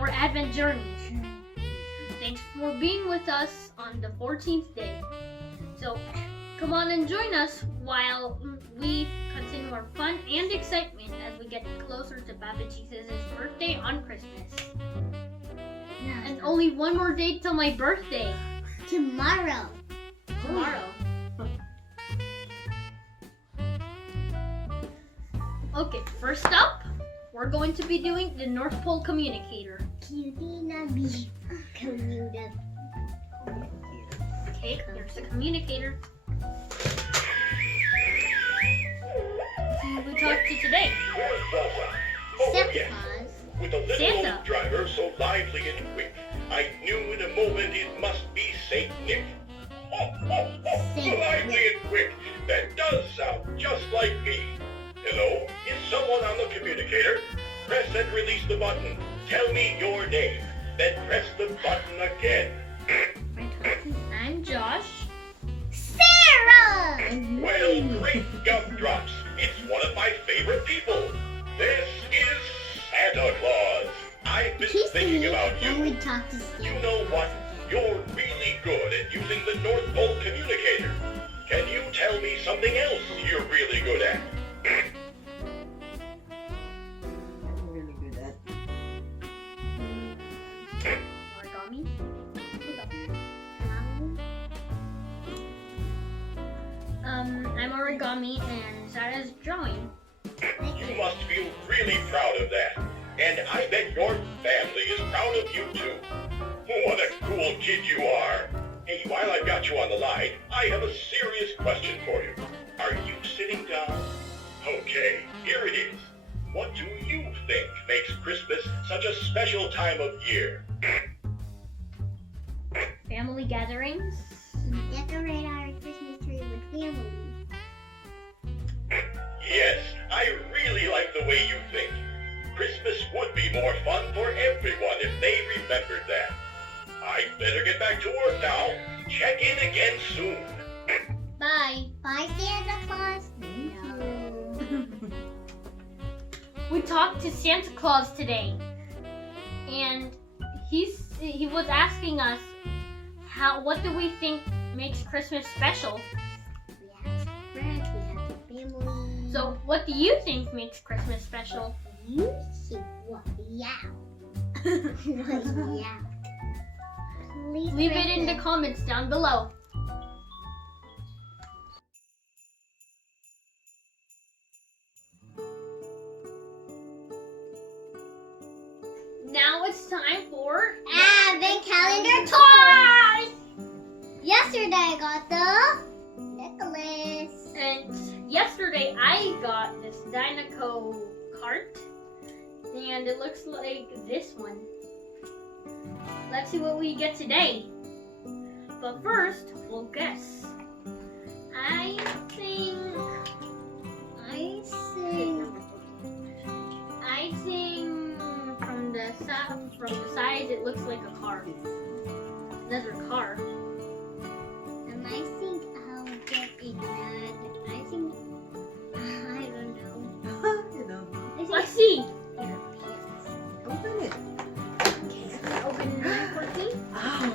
our Advent journey. Thanks for being with us on the 14th day. So come on and join us while we continue our fun and excitement as we get closer to Papa Jesus' birthday on Christmas. And only one more day till my birthday. Tomorrow. Okay, first up, we're going to be doing the North Pole communicator. Okay, here's the communicator. Who we talk to today? Santa Claus. With a little Santa. old driver so lively and quick, I knew in a moment it must be Saint Nick. Saint Lively Nick. and quick, that does sound just like me. Hello, is someone on the communicator? Press and release the button. Tell me your name, then press the button again. I'm Josh. Sarah. Well, great gumdrops. It's one of my favorite people. This is Santa Claus. I've been thinking about I you. would talk to Santa. You know what? You're really good at using the North Pole communicator. Can you tell me something else you're really good at? I'm really good at Origami. I'm origami and Sarah's drawing. You must feel really proud of that. And I bet your family is proud of you too. What a cool kid you are. Hey, while I've got you on the line, I have a serious question for you. Are you sitting down? Okay, here it is. What do you think makes Christmas such a special time of year? Family gatherings. Decorate our Christmas tree with family. Yes, I really like the way you think. Christmas would be more fun for everyone if they remembered that. I'd better get back to work now. Check in again soon. Bye. Bye, Santa Claus. Thank We talked to Santa Claus today, and he was asking us what do we think makes Christmas special. We have friends, we have family. So what do you think makes Christmas special? You see what? Yeah. Yeah. Please Leave press it in the comments down below. Now it's time for Advent calendar toys. Yesterday I got the necklace. And yesterday I got this Dynaco cart, and it looks like this one. Let's see what we get today. But first, we'll guess. I think from the side it looks like a car. Another car. And I think I'll get a nut. I don't know. you know. I think Let's see. Open it. Open it quickly. Ow.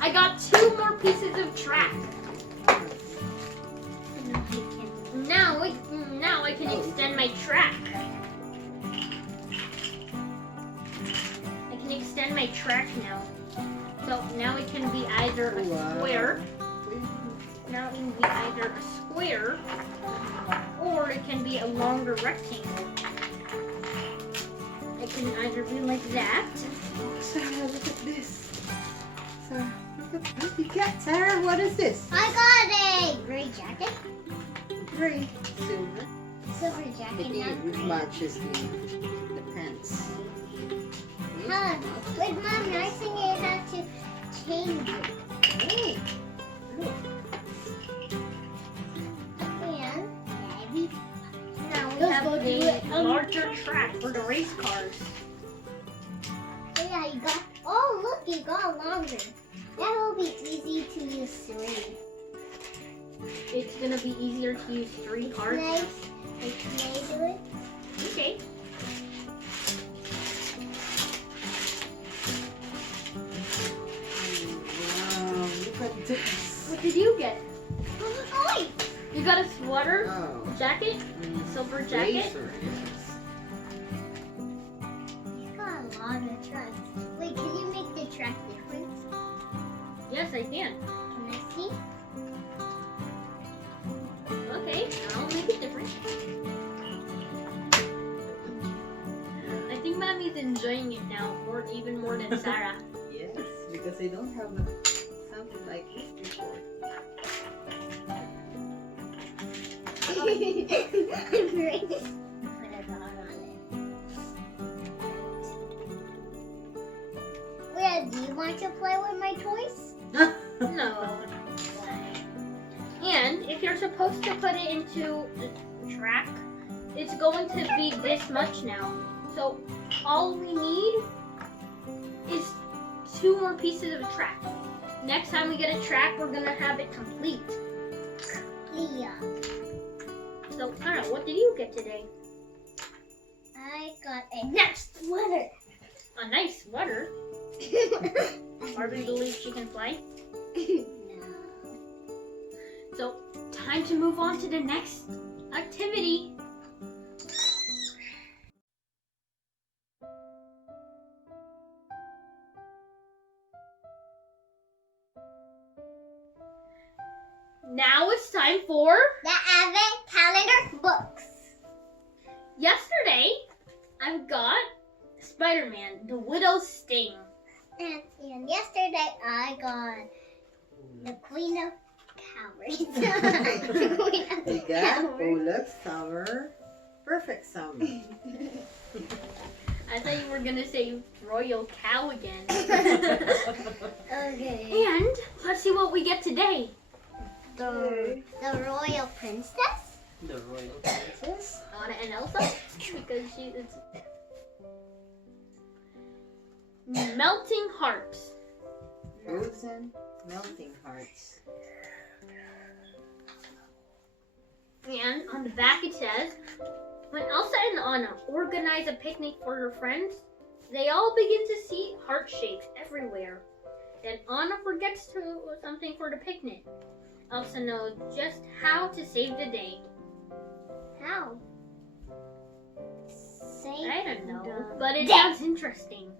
I got 2 more pieces of track. Now I can extend my track. I can extend my track now. So now it can be either a square. Now it can be either a square or it can be a longer rectangle. It can either be like that. Sarah, look at this. Sarah, look at what you got, Sarah. What is this? I got a gray jacket. Gray, silver. Silver jacket. It matches the pants. Huh. With my nursing, it had to change it. Hey, look. And Now we Let's have go do it. a larger track for the race cars. yeah, you got. Oh, look, you got longer. That will be easy to use 3. It's gonna be easier to use 3 cars. Can I do it? Okay. did you get? Oh, You got a sweater, Oh. jacket, silver jacket. Razor, yes. you got a lot of tracks. Wait, can you make the track different? Yes, I can. Can I see? Okay, I'll make it different. I think Mommy's enjoying it now, even more than Sarah. Yes, because they don't have something like this before. I'm ready. Put a dot on it. Where do you want to play with my toys? No. And if you're supposed to put it into the track, it's going to be this much now. So all we need is 2 more pieces of a track. Next time we get a track, we're gonna have it complete. Yeah. So Sarah, what did you get today? I got a nice sweater. A nice sweater. Barbie believes she can fly. No. So time to move on to the next activity. Now it's time for The Advent Calendar books. yesterday. I've got Spider-Man, the Widow's Sting. And yesterday I got the Queen of Cowards. The Queen of We got Cowards. Olaf Summer, Perfect Summer. I thought you were gonna say Royal Cow again. Okay. And let's see what we get today. The Royal Princess. The Royal Princess. Anna and Elsa, because it's Melting Hearts. Frozen Melting Hearts. And on the back it says, when Elsa and Anna organize a picnic for her friends, they all begin to see heart shapes everywhere. Then Anna forgets to do something for the picnic. Elsa knows just how to save the day. How? Say I don't know, the but it day. sounds interesting.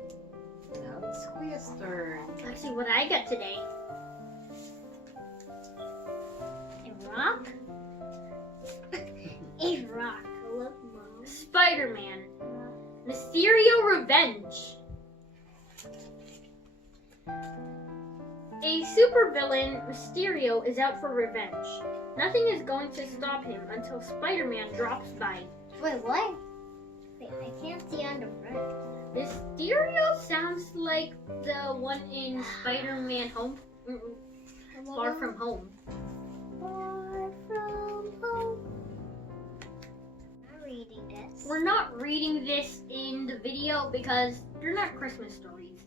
Now it's Kuya's turn. Let's see what I got today. A rock, A rock. Look, Mom. Spider-Man, Mysterio Revenge. A supervillain, Mysterio, is out for revenge. Nothing is going to stop him until Spider-Man drops by. Wait, what? Wait, I can't see on the front. Mysterio sounds like the one in Spider-Man Far From Home. Far from home. I'm reading this. We're not reading this in the video because they're not Christmas stories.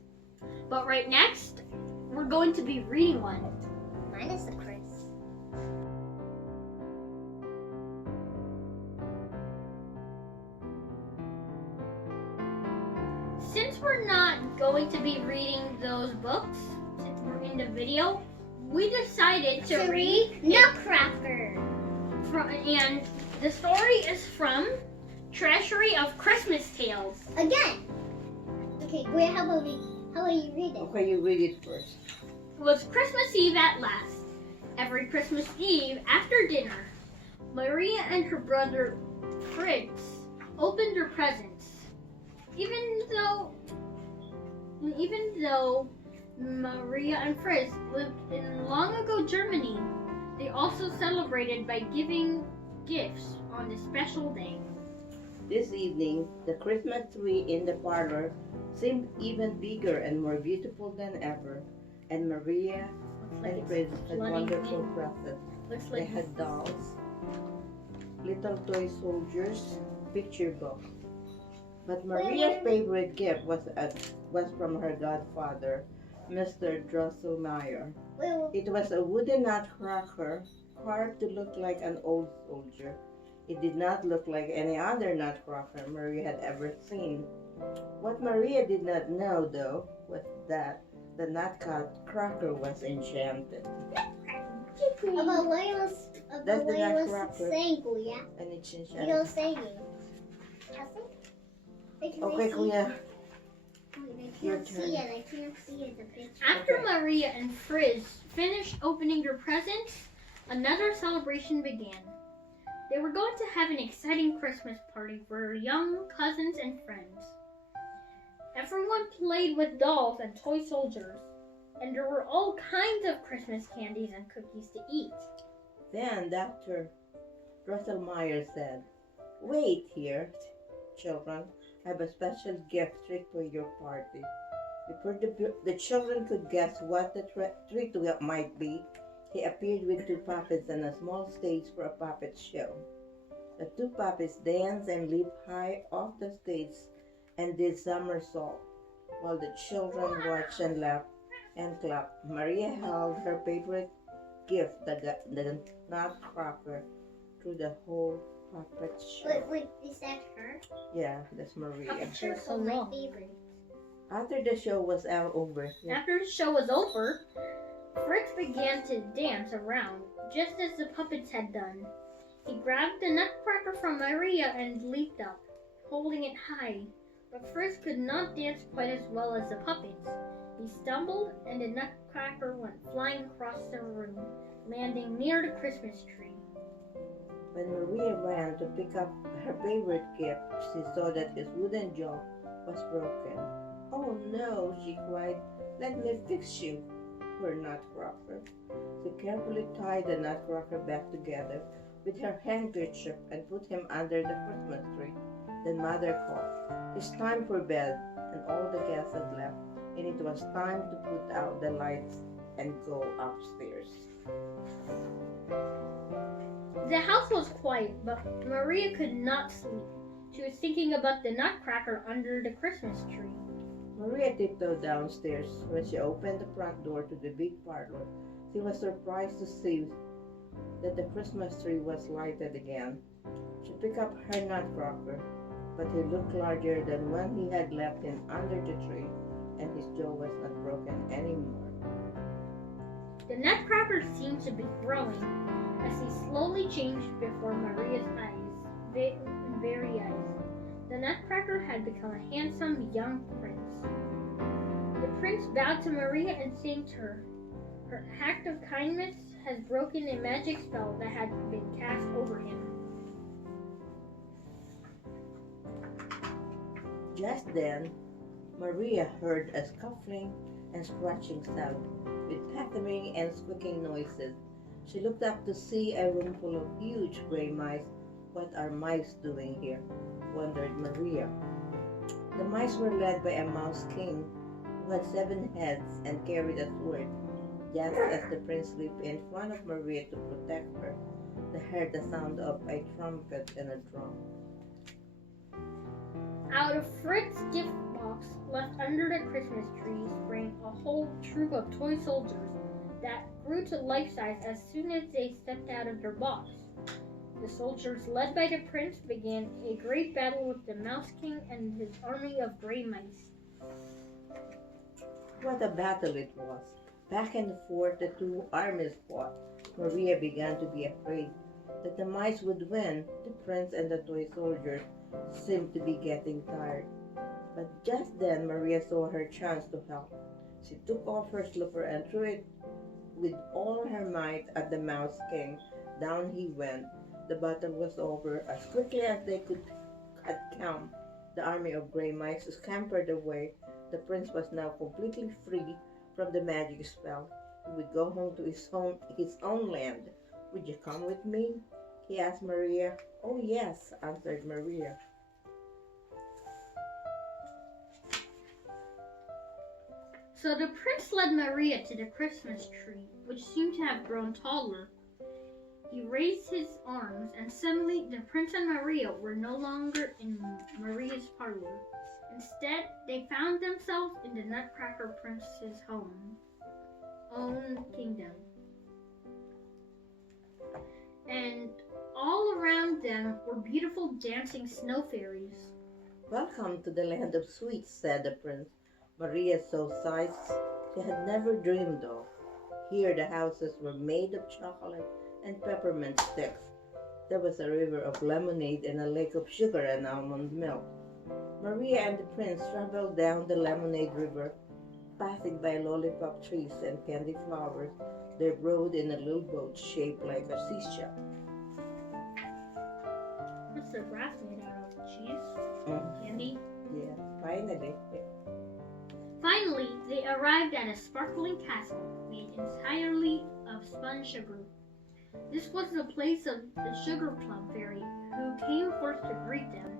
But right next, we're going to be reading one. Mine is the Chris. Since we're not going to be reading those books, since we're in the video, we decided to read Nutcracker. and the story is from Treasury of Christmas Tales. Again. Okay, wait, how about you read it? Okay, you read it first. It was Christmas Eve at last. Every Christmas Eve after dinner, Maria and her brother Fritz opened their presents. Even though Maria and Fritz lived in long ago Germany, they also celebrated by giving gifts on this special day. This evening, the Christmas tree in the parlor seemed even bigger and more beautiful than ever, and Maria and Fritz had flooding wonderful in. presents. Looks They like had dolls, little toy soldiers, picture books. But Maria's favorite gift was from her godfather, Mr. Drosselmeyer. Wait, It was a wooden nutcracker carved to look like an old soldier. It did not look like any other nutcracker Maria had ever seen. What Maria did not know, though, was that the nutcracker was enchanted. About William's, That's about the William's Nutcracker. saying, Kuya. And it's in You know, singing. Okay, Kuya. I Your can't turn. see it. I can't see it. The picture. After Okay. Maria and Frizz finished opening their presents, another celebration began. They were going to have an exciting Christmas party for young cousins and friends. Everyone played with dolls and toy soldiers, and there were all kinds of Christmas candies and cookies to eat. Then Dr. Drosselmeyer said, "Wait here, children. I have a special gift trick for your party." Before the children could guess what the treat might be, he appeared with two puppets and a small stage for a puppet show. The two puppets danced and leaped high off the stage and did somersault, while the children watched and laughed and clapped. Maria held her favorite gift, the Nutcracker, through the whole puppet show. Wait, is that her? Yeah, that's Maria. Puppet show so Oh, my long. favorite. After the show was all over, After the show was over, Fritz began to dance around, just as the puppets had done. He grabbed the Nutcracker from Maria and leaped up, holding it high. But Fritz could not dance quite as well as the puppets. He stumbled, and the Nutcracker went flying across the room, landing near the Christmas tree. when Maria ran to pick up her favorite gift, she saw that his wooden jaw was broken. "Oh no," she cried. "Let me fix you, poor Nutcracker." She carefully tied the Nutcracker back together with her handkerchief and put him under the Christmas tree. Then Mother called, "It's time for bed," and all the guests had left, and it was time to put out the lights and go upstairs. The house was quiet, but Maria could not sleep. She was thinking about the Nutcracker under the Christmas tree. Maria tiptoed downstairs. When she opened the front door to the big parlor, she was surprised to see that the Christmas tree was lighted again. She picked up her Nutcracker, but he looked larger than when he had left him under the tree, and his jaw was not broken anymore. The Nutcracker seemed to be growing as he slowly changed before Maria's eyes, very eyes. The Nutcracker had become a handsome young prince. The prince bowed to Maria and thanked her. Her act of kindness has broken a magic spell that had been cast over him. Just then, Maria heard a scuffling and scratching sound, with pattering and squeaking noises. She looked up to see a room full of huge gray mice. "What are mice doing here?" wondered Maria. The mice were led by a mouse king who had 7 heads and carried a sword. Just as the prince leaped in front of Maria to protect her, they heard the sound of a trumpet and a drum. Out of Fritz's gift box left under the Christmas tree sprang a whole troop of toy soldiers that grew to life size as soon as they stepped out of their box. The soldiers, led by the prince, began a great battle with the Mouse King and his army of gray mice. What a battle it was! Back and forth the two armies fought. Maria began to be afraid that the mice would win. The prince and the toy soldiers seemed to be getting tired. But just then Maria saw her chance to help. She took off her slipper and threw it with all her might at the Mouse King. Down he went. The battle was over. As quickly as they could come, the army of gray mice scampered away. The prince was now completely free from the magic spell. He would go home to his own land. "Would you come with me?" he asked Maria. "Oh yes," answered Maria. So the prince led Maria to the Christmas tree, which seemed to have grown taller. He raised his arms, and suddenly the prince and Maria were no longer in Maria's parlor. Instead, they found themselves in the Nutcracker Prince's own kingdom. And all around them were beautiful dancing snow fairies. "Welcome to the land of sweets," said the prince. Maria saw sights she had never dreamed of. Here the houses were made of chocolate and peppermint sticks. There was a river of lemonade and a lake of sugar and almond milk. Maria and the prince traveled down the lemonade river, passing by lollipop trees and candy flowers. They rode in a little boat shaped like a seashell. What's the grass made out of? Cheese? Candy? Yeah, finally. Finally, they arrived at a sparkling castle made entirely of spun sugar. This was the place of the sugar plum fairy, who came forth to greet them.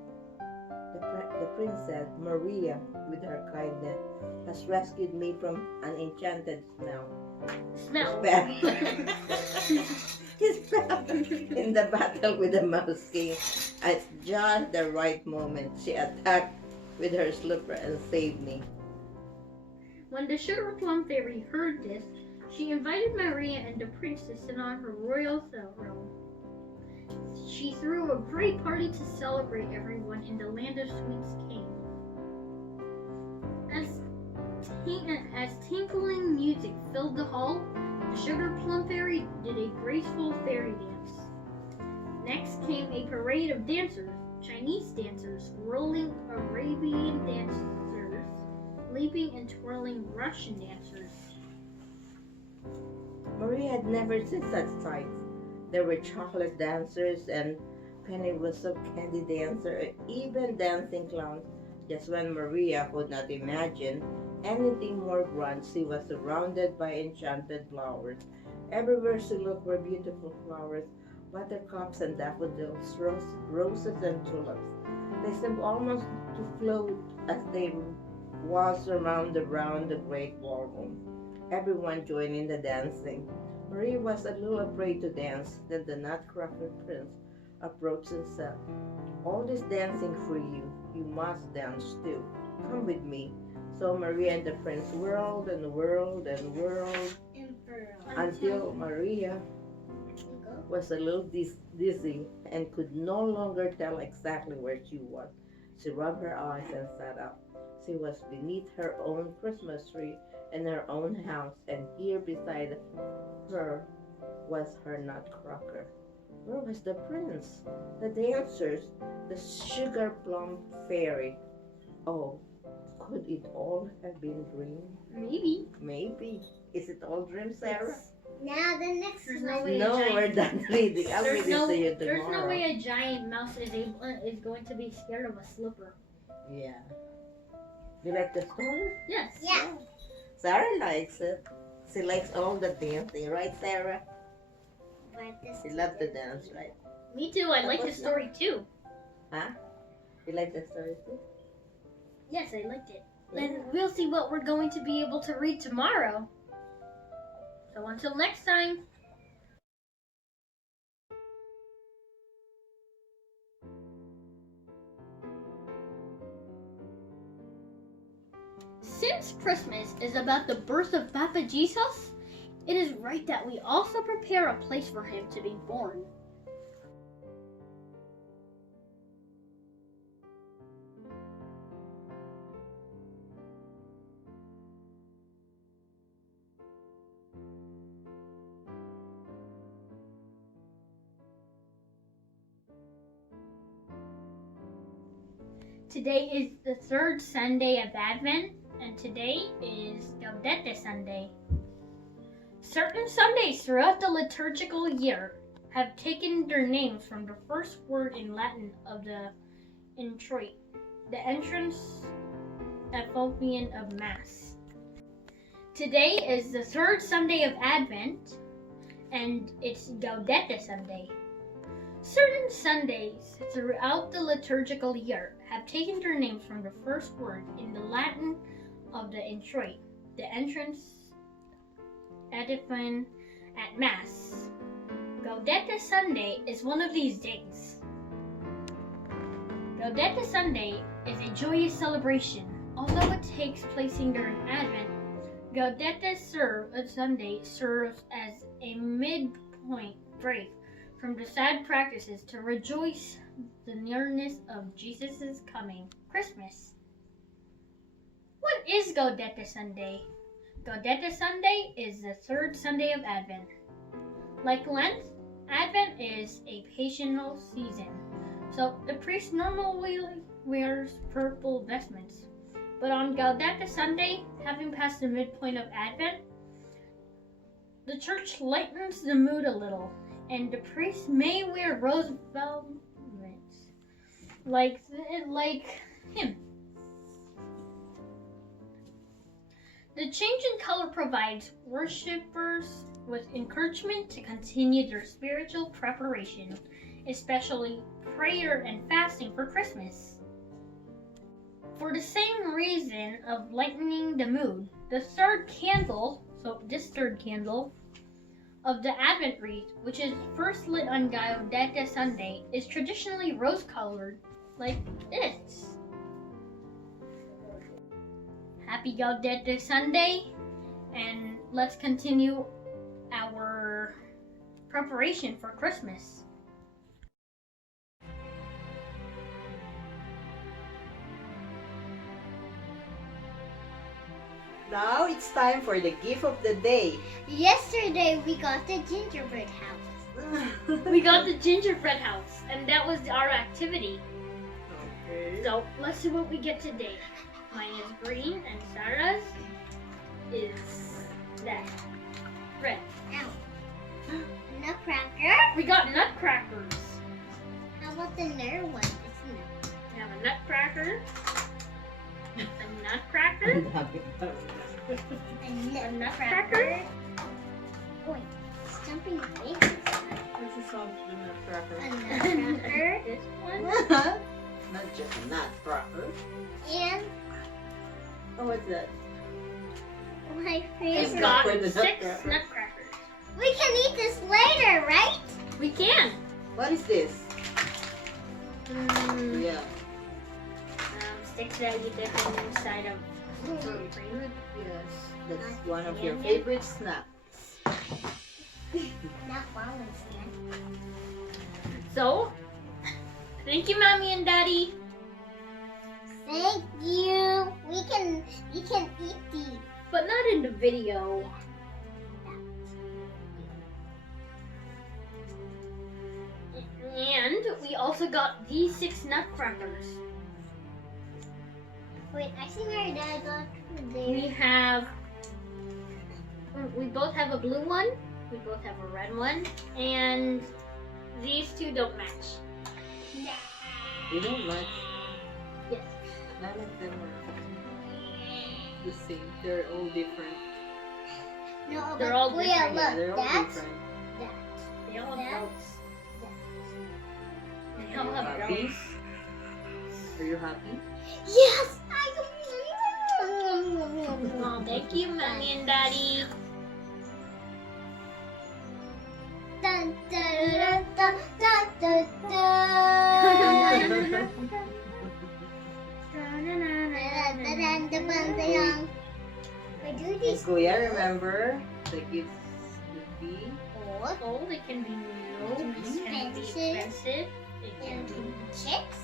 The prince said, Maria, with her kindness, has rescued me from an enchanted spell. His spell in the battle with the mouse king. At just the right moment, she attacked with her slipper and saved me. When the sugar plum fairy heard this, she invited Maria and the prince to sit on her royal throne. She threw a great party to celebrate everyone in the land of sweets came. As tinkling music filled the hall, the sugar plum fairy did a graceful fairy dance. Next came a parade of dancers, Chinese dancers, whirling Arabian dancers, leaping and twirling Russian dancers. Maria had never seen such sights. There were chocolate dancers and pennywhistle of candy dancer, even dancing clowns. Just when Maria could not imagine anything more grand, she was surrounded by enchanted flowers. Everywhere she looked were beautiful flowers, buttercups and daffodils, roses and tulips. They seemed almost to float as they waltzed around the great ballroom. Everyone joined in the dancing. Maria was a little afraid to dance. Then the Nutcracker prince approached and said, all this dancing for you. You must dance too. Come with me. So Maria and the prince whirled and whirled and whirled until Maria was a little dizzy and could no longer tell exactly where she was. She rubbed her eyes and sat up. She was beneath her own Christmas tree in her own house, and here beside her was her Nutcracker. Where was the prince, the dancers, the sugar plum fairy? Oh, could it all have been dream? Maybe. Is it all dream, Sarah? Now the next There's one. no way No, a giant, we're done reading. I'll read it to you tomorrow. there's no way a giant mouse is going to be scared of a slipper. Yeah. You like the story? Yes. Yeah. Sarah likes it. She likes all the dancing, right, Sarah? But this She loves to dance, right? Me too. I like the story too. Huh? You like the story too? Yes, I liked it. Then we'll see what we're going to be able to read tomorrow. So until next time. Since Christmas is about the birth of Papa Jesus, it is right that we also prepare a place for him to be born. Today is the third Sunday of Advent, and today is Gaudete Sunday. Certain Sundays throughout the liturgical year have taken their names from the first word in Latin of the introit, the entrance Ethiopian of Mass. Today is the third Sunday of Advent, and it's Gaudete Sunday. Certain Sundays throughout the liturgical year have taken their names from the first word in the Latin of the introit, the entrance Ethiopian at Mass. Gaudete Sunday is one of these days. Gaudete Sunday is a joyous celebration. Although it takes place during Advent, Gaudete Sunday serves as a midpoint break from the sad practices to rejoice the nearness of Jesus' coming, Christmas. What is Gaudete Sunday? Gaudete Sunday is the third Sunday of Advent. Like Lent, Advent is a paschal season. So the priest normally wears purple vestments. But on Gaudete Sunday, having passed the midpoint of Advent, the church lightens the mood a little, and the priest may wear rose velvet, like him. The change in color provides worshippers with encouragement to continue their spiritual preparation, especially prayer and fasting for Christmas. For the same reason of lightening the mood, the third candle, so this third candle, of the Advent wreath, which is first lit on Gaudete Sunday, is traditionally rose-colored, like this. Happy Gaudete Sunday, and let's continue our preparation for Christmas. Now it's time for the gift of the day. Yesterday we got the gingerbread house. We got the gingerbread house, and that was our activity. Okay. So let's see what we get today. Mine is green, and Sarah's is that red. Ow. Nutcracker. We got nutcrackers. How about the nerd one? It's nut. We have a nutcracker, a nutcracker, A a nutcracker. Oh, wait, it's jumping big. This is all the A nutcracker. nutcracker. This one. Not just a nutcracker. And Oh, what's that? my We've favorite. got for the 6 nutcracker. nutcrackers. We can eat this later, right? We can. What is this? Yeah. Sticks that you dip inside of fruit. Yes. That's one of your Candy. favorite snacks. Not Wallen's snack. So, thank you, Mommy and Daddy. Thank you. We can eat these. But not in the video. And we also got these 6 nutcrackers. Wait, I think our dad got We there. have, we both have a blue one, we both have a red one, and these 2 don't match. You don't like. Yes. None of them are the same. They're all different. No, They're but all wait, different, look, Yeah, they're all that's different. that. They all have That- belts. They all have Happy? belts. Are you happy? Yes, Oh, thank you, Mommy and Daddy. Dun, dun, dun, dun, dun, dun. We do And these Kuya, remember the gifts would be old Oh, they can be new, they can be Expensive. expensive, they can and be, chicks,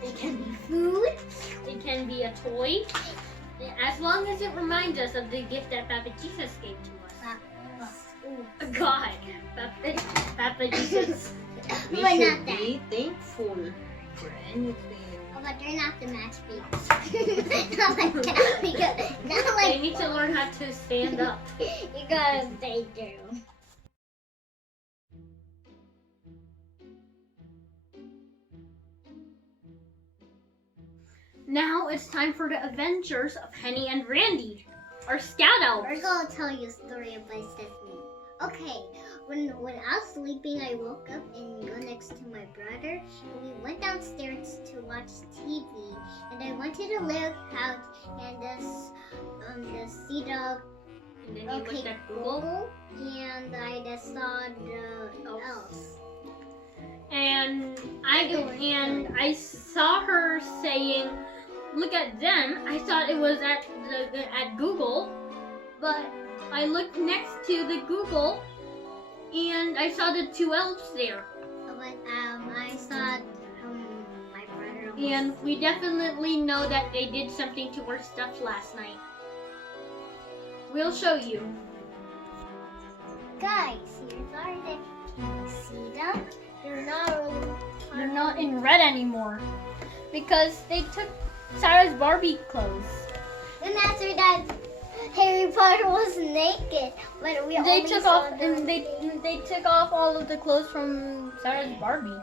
they can be, food. it can be a toy. As long as it reminds us of the gift that Papa Jesus gave to us. God, Papa Jesus. we But should not that. be thankful for anything. Oh, but they're not the match beats. Not like that. Because, not They like need to learn how to stand up. because they do. Now it's time for the adventures of Henny and Randy, our scout elves. We're gonna tell you a story about Stephanie. Okay, when I was sleeping, I woke up and go next to my brother. And we went downstairs to watch TV. And I went to the little couch and the sea dog. And then you looked at Google. And I just saw the elves. And I saw her saying, "Look at them." I thought it was at Google, but I looked next to the Google, and I saw the 2 elves there. But I saw my brother. And we definitely know that they did something to our stuff last night. We'll show you. Guys, here's our day. Can you see them? They're not in red anymore because they took Sarah's Barbie clothes. And after that, Harry Potter was naked, but we They only took saw off the and they took off all of the clothes from Sarah's Barbie.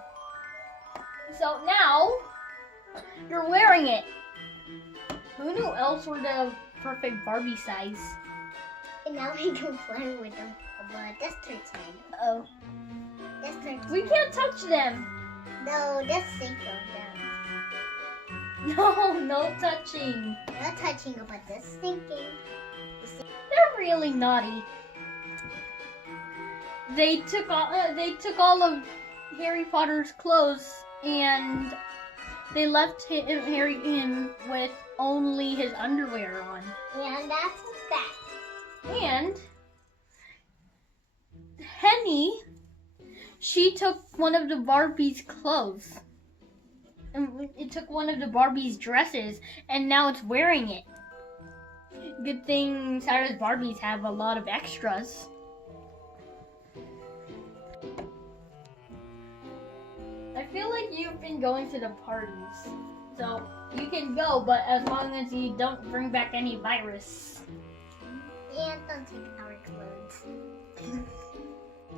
So now you're wearing it. Who knew elves were the perfect Barbie size? And now we can play with them. But that's their time. Oh, That's their time. we can't touch them. No, that's safe of them. No, no touching. Not touching, but that's thinking. They're really naughty. They took all of Harry Potter's clothes and they left him with only his underwear on. And that's that. And Henny, she took one of the Barbie's clothes. And it took one of the Barbie's dresses and now it's wearing it. Good thing Sarah's Barbies have a lot of extras. I feel like you've been going to the parties. So you can go, but as long as you don't bring back any virus. And don't take our clothes.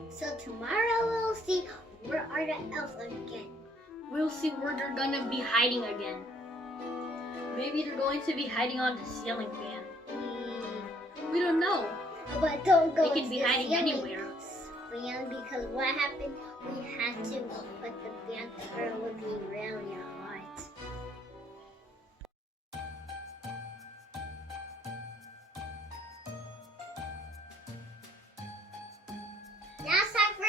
So tomorrow we'll see where are the elves again. We'll see where they're gonna be hiding again. Maybe they're going to be hiding on the ceiling fan. We don't know. But don't go. They could be to the hiding ceiling anywhere. fan, because what happened? We had to put the fan, or it would be really hot. Now it's time for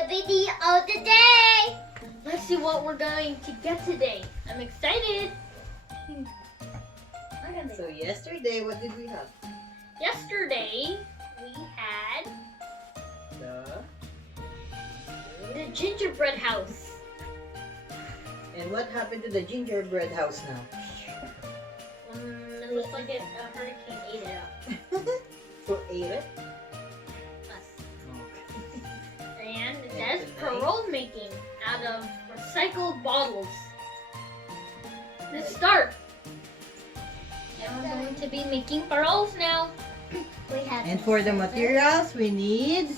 activity of the day. Let's see what we're going to get today. I'm excited. So yesterday, what did we have? Yesterday, we had the gingerbread house. And what happened to the gingerbread house now? It looks like a hurricane ate it up. Who ate it? Us. And it says parole making out of recycled bottles. Let's start. And we're going to be making paroles now. We have And for the materials, we need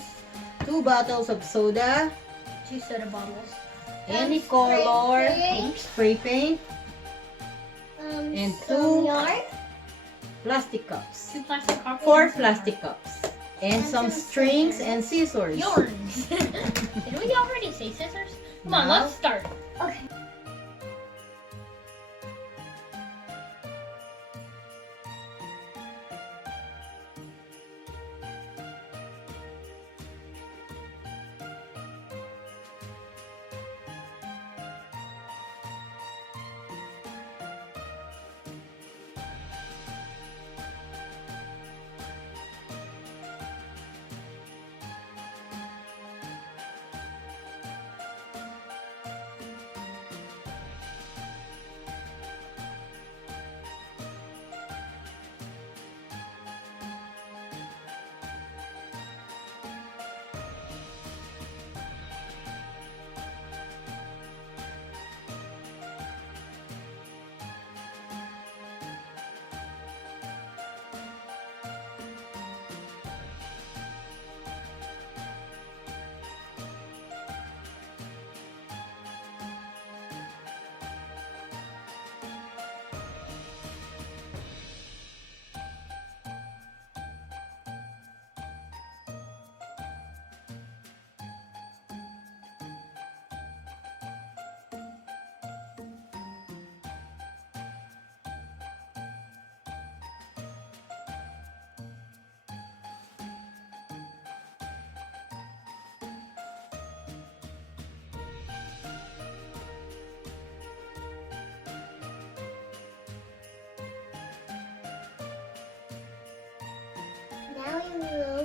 2 bottles of soda, 2 soda bottles. any spray color, paint. spray paint, and some 2 yarn. plastic cups. 2 plastic cups. 4 plastic cups. And And some some strings scissors. and scissors. Yarns. Did we already say scissors? Come on, No. let's start. Okay.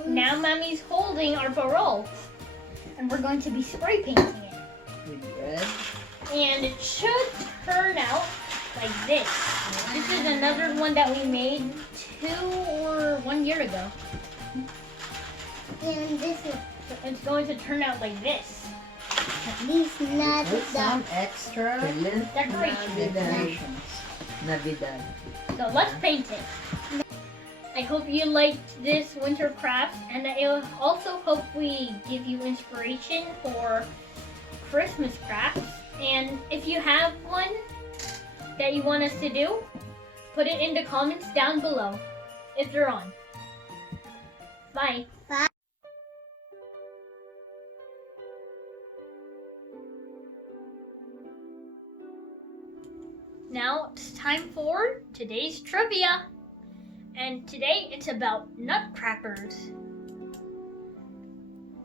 Now Mommy's holding our parole. And we're going to be spray painting it. With red. And it should turn out like this. This is another one that we made 1 year year ago. And this is So it's going to turn out like this. these nuts. Put some extra Decoration. decorations. Navidad. So let's paint it. I hope you liked this winter craft, and I also hope we give you inspiration for Christmas crafts. And if you have one that you want us to do, put it in the comments down below if they're on. Bye. Bye. Now it's time for today's trivia. And today it's about nutcrackers.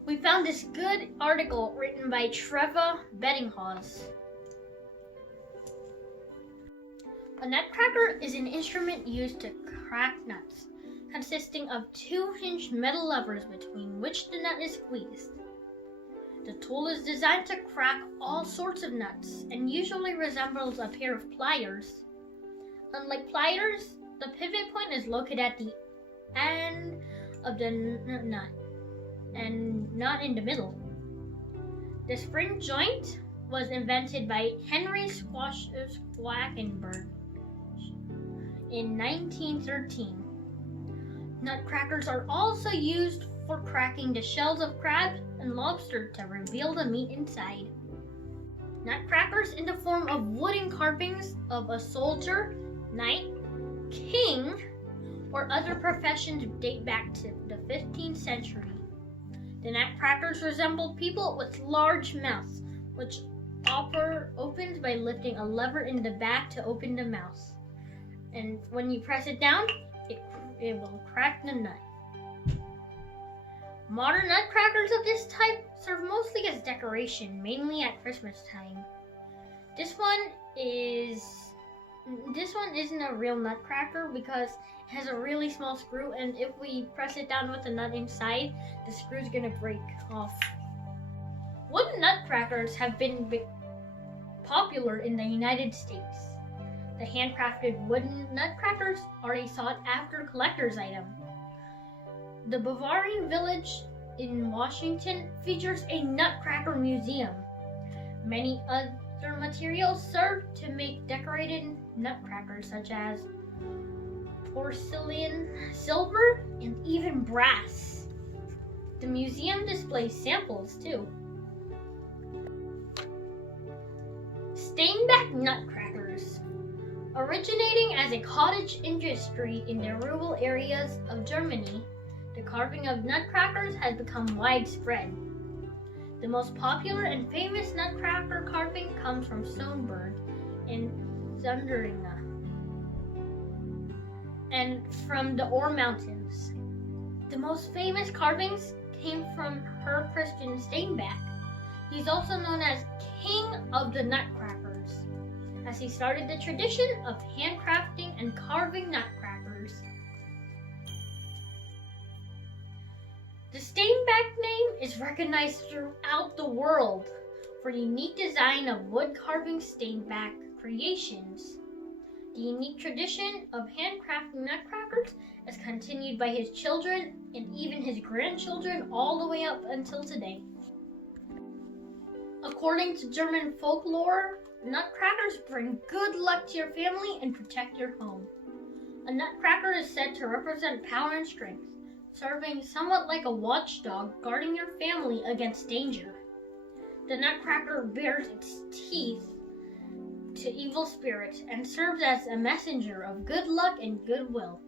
We found this good article written by Trevor Bettinghaus. A nutcracker is an instrument used to crack nuts, consisting of 2-inch metal levers between which the nut is squeezed. The tool is designed to crack all sorts of nuts and usually resembles a pair of pliers. Unlike pliers, the pivot point is located at the end of the nut and not in the middle. The spring joint was invented by Henry Schwackenberg in 1913. Nutcrackers are also used for cracking the shells of crabs and lobster to reveal the meat inside. Nutcrackers in the form of wooden carvings of a soldier, knight, king, or other professions date back to the 15th century. The nutcrackers resemble people with large mouths, which opens by lifting a lever in the back to open the mouth. And when you press it down, it will crack the nut. Modern nutcrackers of this type serve mostly as decoration, mainly at Christmas time. This one isn't a real nutcracker because it has a really small screw, and if we press it down with the nut inside, the screw's gonna break off. Wooden nutcrackers have been popular in the United States. The handcrafted wooden nutcrackers are a sought-after collector's item. The Bavarian village in Washington features a nutcracker museum. Many other materials serve to make decorated nutcrackers, such as porcelain, silver, and even brass. The museum displays samples too. Steinbach nutcrackers. Originating as a cottage industry in the rural areas of Germany, the carving of nutcrackers has become widespread. The most popular and famous nutcracker carving comes from Sonneberg in Thüringen and from the Ore Mountains. The most famous carvings came from Herr Christian Steinbach. He's also known as King of the Nutcrackers, as he started the tradition of handcrafting and carving nutcrackers. The Steinbach name is recognized throughout the world for unique design of wood carving Steinbach creations. The unique tradition of handcrafting nutcrackers is continued by his children and even his grandchildren all the way up until today. According to German folklore, nutcrackers bring good luck to your family and protect your home. A nutcracker is said to represent power and strength, serving somewhat like a watchdog guarding your family against danger. The nutcracker bares its teeth to evil spirits and serves as a messenger of good luck and goodwill.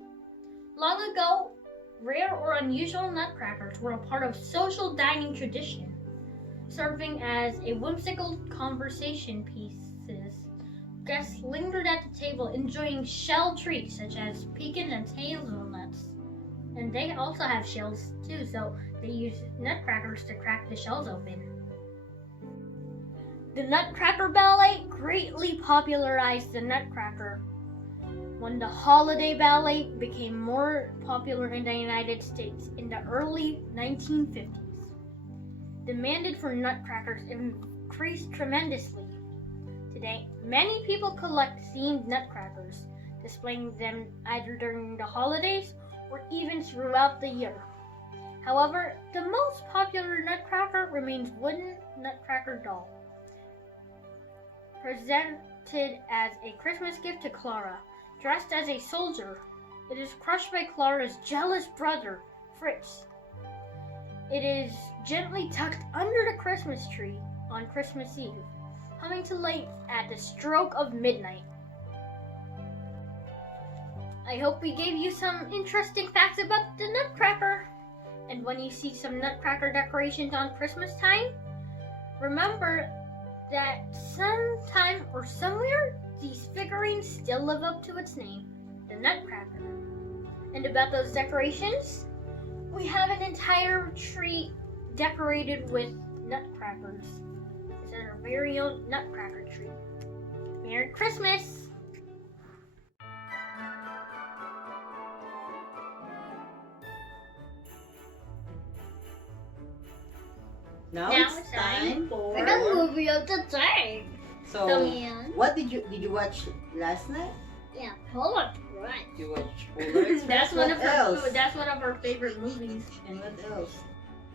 Long ago, rare or unusual nutcrackers were a part of social dining tradition, serving as a whimsical conversation pieces. Guests lingered at the table enjoying shell treats such as pecans and hazelnuts. And they also have shells too, so they use nutcrackers to crack the shells open. The Nutcracker Ballet greatly popularized the Nutcracker when the holiday ballet became more popular in the United States in the early 1950s. Demand for nutcrackers increased tremendously. Today, many people collect themed nutcrackers, displaying them either during the holidays or even throughout the year. However, the most popular Nutcracker remains wooden Nutcracker doll, presented as a Christmas gift to Clara. Dressed as a soldier, it is crushed by Clara's jealous brother, Fritz. It is gently tucked under the Christmas tree on Christmas Eve, coming to light at the stroke of midnight. I hope we gave you some interesting facts about the Nutcracker. And when you see some Nutcracker decorations on Christmas time, remember that sometime or somewhere, these figurines still live up to its name, the Nutcracker. And about those decorations, we have an entire tree decorated with nutcrackers. It's our very own Nutcracker tree. Merry Christmas! Now Now it's time for For the movie of the day. So, And what did you watch last night? yeah, Polar Express. You watched Polar Express. That's one What of else? that's one of our favorite movies. And what else?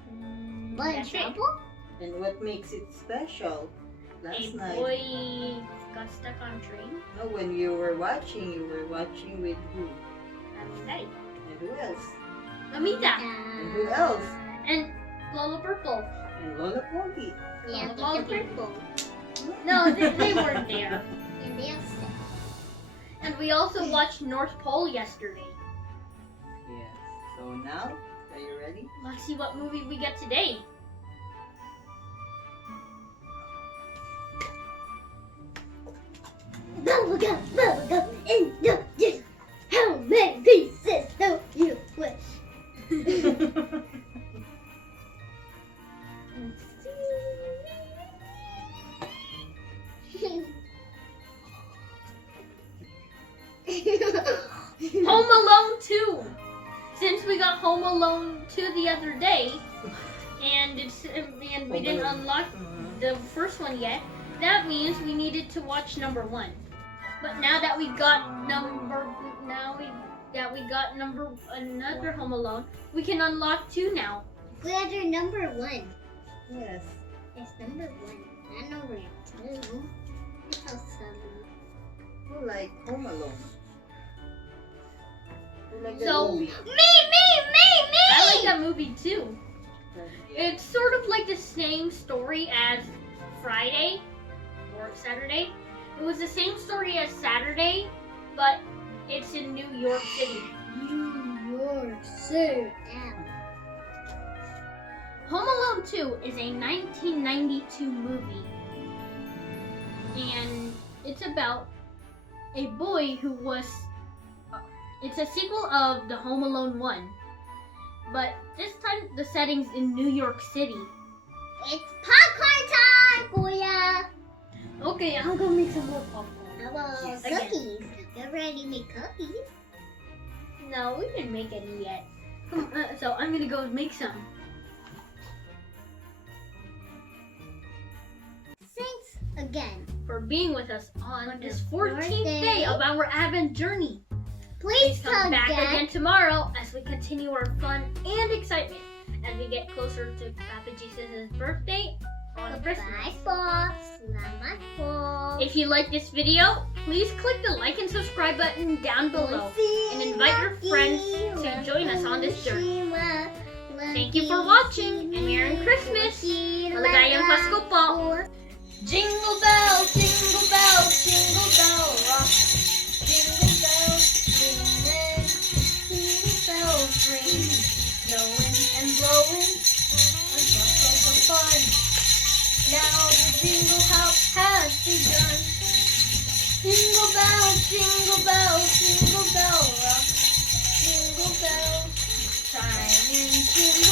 But in That's it. trouble? And what makes it special? A Last night. boy got stuck on a train. No, when you were watching with who? Hey, And who else? Mamita And who else? and Lola Purple. And Lola Pogi. Yeah, Lola the purple. No, they weren't there. And they also And we also watched North Pole yesterday. Yes. So now, are you ready? Let's see what movie we get today. bubblegum in the dish. How many pieces do you wish? Home Alone 2. Since we got Home Alone 2 the other day, and we didn't unlock the first one yet, that means we needed to watch number 1. But now that we got another Home Alone, we can unlock 2 now. We are the number 1. Yes. It's number 1, not number 2. Look how silly. Who like Home Alone? Who like So- the movie? Me! I like that movie too. Yeah. It's sort of like the same story as Friday or Saturday. It was the same story as Saturday, but it's in New York City. New York City. Home Alone 2 is a 1992 movie, and it's about a boy who was. It's a sequel of the Home Alone 1, but this time the setting's in New York City. It's popcorn time, Goya! Okay, I'm gonna make some more popcorn. How about Yes. cookies? We already made cookies. No, we didn't make any yet. So I'm gonna go make some. Thanks again. For being with us on this 14th birthday. day of our Advent journey. Please Please come come back back. again tomorrow as we continue our fun and excitement as we get closer to Papa Jesus' birthday on Christmas. Bye, Fox. Salamat po. If you like this video, please click the like and subscribe button down below. And invite your friends to join us on this journey. Thank you for watching and Merry Christmas! Maligayang Pasko po! Jingle bells, jingle bells, jingle bell rock. Jingle bells, ring, jingle bells ring. Snowing and blowing, a bustle of fun. Now the jingle house has begun. Jingle bells, jingle bells, jingle bell rock. Jingle bells, chiming, jingle